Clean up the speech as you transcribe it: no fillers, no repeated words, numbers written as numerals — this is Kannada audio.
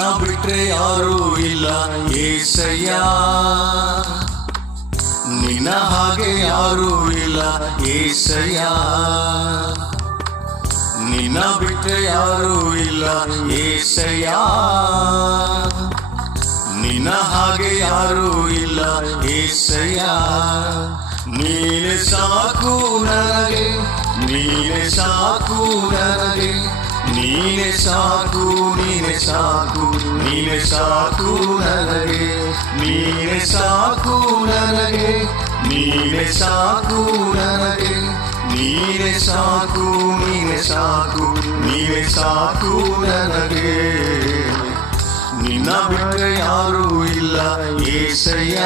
ನಿನ್ನ ಬಿಟ್ರೆ ಯಾರೂ ಇಲ್ಲ ಏಸಯ್ಯ, ನಿನ್ನ ಹಾಗೆ ಯಾರೂ ಇಲ್ಲ ಏಸಯ್ಯ, ನಿನ್ನ ಬಿಟ್ರೆ ಯಾರೂ ಇಲ್ಲ ಏಸಯ್ಯ, ನಿನ್ನ ಹಾಗೆ ಯಾರೂ ಇಲ್ಲ ಏಸಯ್ಯ. ನೀನೆ ಸಾಕು ನನಗೆ, ನೀನೆ ಸಾಕು ನನಗೆ, ನೀನೆ ಸಾಕು, ನೀನೆ ಸಾಕು, ನೀನೆ ಸಾಕು ನನಗೆ, ನೀನೆ ಸಾಕು ನನಗೆ, ನೀನೆ ಸಾಕು ನನಗೆ, ನೀನೆ ಸಾಕು, ನೀನೆ ಸಾಕು, ನೀನೆ ಸಾಕು ನನಗೆ. ನಿನ್ನ ಬಿಟ್ಟರೆ ಯಾರೂ ಇಲ್ಲ ಏಸಯ್ಯ.